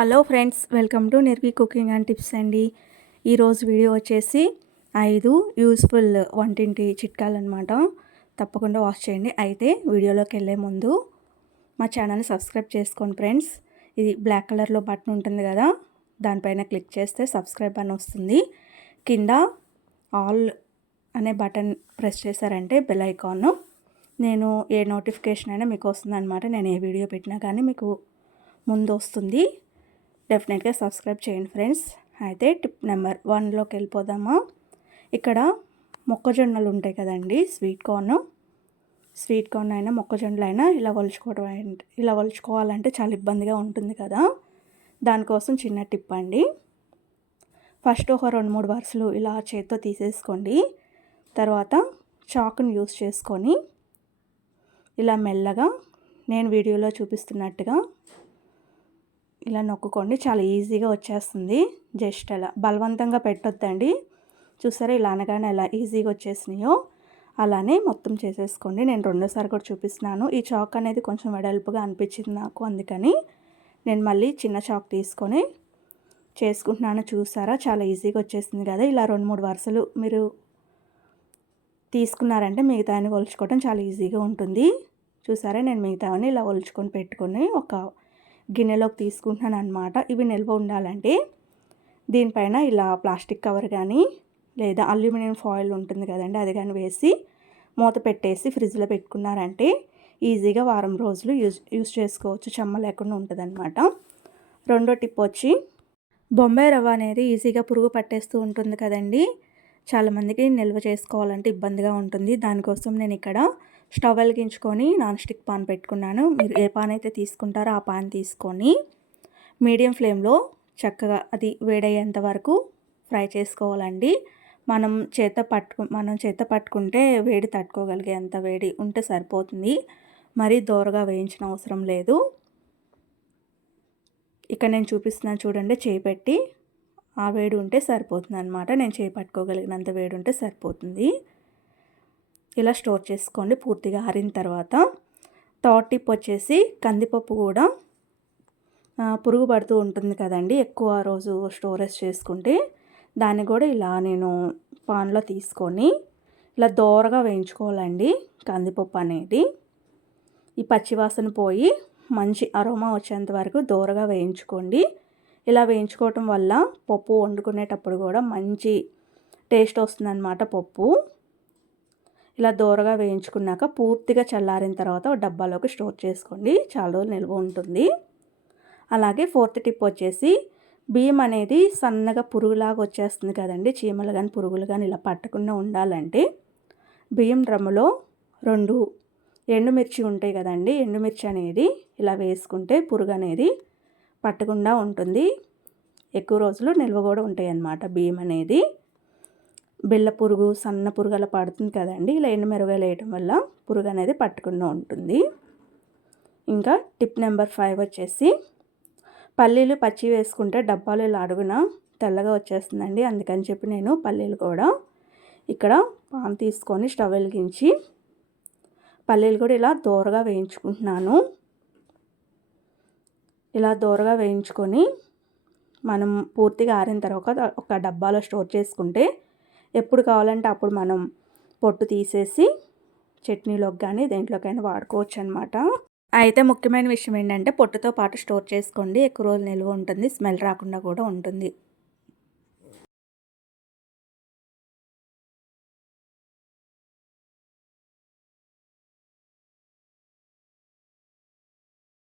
Hello friends, welcome to Nirvi cooking and tips అండి. ఈరోజు video వచ్చేసి 5 యూస్ఫుల్ వంటింటి చిట్కాలు అనమాట. తప్పకుండా వాచ్ చేయండి. అయితే వీడియోలోకి వెళ్ళే ముందు మా ఛానల్ని సబ్స్క్రైబ్ చేసుకోండి ఫ్రెండ్స్. ఇది బ్లాక్ కలర్లో బటన్ ఉంటుంది కదా, దానిపైన క్లిక్ చేస్తే సబ్స్క్రైబ్ అని వస్తుంది. కింద ఆల్ అనే బటన్ ప్రెస్ చేశారంటే బెల్ ఐకాన్, నేను ఏ నోటిఫికేషన్ అయినా మీకు వస్తుంది అనమాట. నేను ఏ వీడియో పెట్టినా కానీ మీకు ముందు వస్తుంది. డెఫినెట్గా సబ్స్క్రైబ్ చేయండి ఫ్రెండ్స్. అయితే టిప్ నెంబర్ 1లోకి వెళ్ళిపోదామా. ఇక్కడ మొక్కజొన్నలు ఉంటాయి కదండి, స్వీట్ కార్న్ అయినా మొక్కజొన్నలు అయినా ఇలా వలుచుకోవాలంటే చాలా ఇబ్బందిగా ఉంటుంది కదా. దానికోసం చిన్న టిప్ అండి. ఫస్ట్ ఒక 2-3 వరుసలు ఇలా చేత్తో తీసేసుకోండి. తర్వాత చాకుని యూస్ చేసుకొని ఇలా మెల్లగా నేను వీడియోలో చూపిస్తున్నట్టుగా ఇలా నొక్కుకోండి. చాలా ఈజీగా వచ్చేస్తుంది. జస్ట్ అలా బలవంతంగా పెట్టొద్దండి. చూసారా, ఇలా అనగానే ఎలా ఈజీగా వచ్చేసినాయో అలానే మొత్తం చేసేసుకోండి. నేను రెండోసారి కూడా చూపిస్తున్నాను. ఈ చాక్ అనేది కొంచెం వెడల్పుగా అనిపించింది నాకు, అందుకని నేను మళ్ళీ చిన్న చాక్ తీసుకొని చేసుకుంటున్నాను. చూసారా, చాలా ఈజీగా వచ్చేసింది కదా. ఇలా 2-3 వరుసలు మీరు తీసుకున్నారంటే మిగతాన్ని ఒలుచుకోవడం చాలా ఈజీగా ఉంటుంది. చూసారా, నేను మిగతావన్నీ ఇలా ఒలుచుకొని పెట్టుకొని ఒక గిన్నెలోకి తీసుకుంటున్నాను అనమాట. ఇవి నిల్వ ఉండాలంటే దీనిపైన ఇలా ప్లాస్టిక్ కవర్ కానీ లేదా అల్యూమినియం ఫాయిల్ ఉంటుంది కదండి, అది కానీ వేసి మూత పెట్టేసి ఫ్రిడ్జ్లో పెట్టుకున్నారంటే ఈజీగా వారం రోజులు యూజ్ చేసుకోవచ్చు. చెమ్మ లేకుండా ఉంటుంది అనమాట. రెండో టిప్ వచ్చి, బొంబాయి రవ్వ అనేది ఈజీగా పురుగు పట్టేస్తూ ఉంటుంది కదండి. చాలామందికి నిల్వ చేసుకోవాలంటే ఇబ్బందిగా ఉంటుంది. దానికోసం నేను ఇక్కడ స్టవ్ వెలిగించుకొని నాన్ స్టిక్ పాన్ పెట్టుకున్నాను. మీరు ఏ పాన్ అయితే తీసుకుంటారో ఆ పాన్ తీసుకొని మీడియం ఫ్లేమ్లో చక్కగా అది వేడయ్యేంత వరకు ఫ్రై చేసుకోవాలండి. మనం చేత పట్టుకుంటే వేడి తట్టుకోగలిగేంత వేడి ఉంటే సరిపోతుంది. మరీ దోరగా వేయించిన అవసరం లేదు. ఇక్కడ నేను చూపిస్తున్నాను చూడండి, చేయి పెట్టి ఆ వేడి ఉంటే సరిపోతుంది అనమాట. నేను చేయి పట్టుకోగలిగినంత వేడి ఉంటే సరిపోతుంది. ఇలా స్టోర్ చేసుకోండి పూర్తిగా ఆరిన తర్వాత. థర్డ్ టిప్ వచ్చేసి, కందిపప్పు కూడా పురుగు పడుతూ ఉంటుంది కదండి ఎక్కువ రోజు స్టోరేజ్ చేసుకుంటే. దాన్ని కూడా ఇలా నేను పాన్లో తీసుకొని ఇలా దోరగా వేయించుకోవాలండి. కందిపప్పు అనేది ఈ పచ్చివాసన పోయి మంచి అరోమా వచ్చేంత వరకు దోరగా వేయించుకోండి. ఇలా వేయించుకోవటం వల్ల పప్పు వండుకునేటప్పుడు కూడా మంచి టేస్ట్ వస్తుందన్నమాట. పప్పు ఇలా దోరగా వేయించుకున్నాక పూర్తిగా చల్లారిన తర్వాత ఒక డబ్బాలోకి స్టోర్ చేసుకోండి. చాలా రోజులు నిల్వ ఉంటుంది. అలాగే ఫోర్త్ టిప్ వచ్చేసి, బియ్యం అనేది సన్నగా పురుగులాగా వచ్చేస్తుంది కదండి, చీమలు కానీ పురుగులు కానీ ఇలా పట్టకుండా ఉండాలంటే బియ్యం డ్రమ్ములో 2 ఎండుమిర్చి ఉంటాయి కదండి, ఎండుమిర్చి అనేది ఇలా వేసుకుంటే పురుగు అనేది పట్టకుండా ఉంటుంది. ఎక్కువ రోజులు నిల్వ కూడా ఉంటాయి అన్నమాట. బియ్యం అనేది బిళ్ళ పురుగు, సన్న పురుగు అలా పడుతుంది కదండి, ఇలా ఎండుమిరపకాయలు వేయటం వల్ల పురుగు అనేది పట్టకుండా ఉంటుంది. ఇంకా టిప్ నెంబర్ 5 వచ్చేసి, పల్లీలు పచ్చి వేసుకుంటే డబ్బాలు ఇలా అడుగున తెల్లగా వచ్చేస్తుందండి. అందుకని చెప్పి నేను పల్లీలు కూడా ఇక్కడ పాన్ తీసుకొని స్టవ్ వెలిగించి పల్లీలు కూడా ఇలా దోరగా వేయించుకుంటున్నాను. ఇలా దోరగా వేయించుకొని మనం పూర్తిగా ఆరిన తర్వాత ఒక డబ్బాలో స్టోర్ చేసుకుంటే ఎప్పుడు కావాలంటే అప్పుడు మనం పొట్టు తీసేసి చట్నీలోకి కానీ దేంట్లోకైనా వాడుకోవచ్చు అనమాట. అయితే ముఖ్యమైన విషయం ఏంటంటే పొట్టుతో పాటు స్టోర్ చేసుకోండి. ఎక్కువ రోజులు నిల్వ ఉంటుంది, స్మెల్ రాకుండా కూడా ఉంటుంది.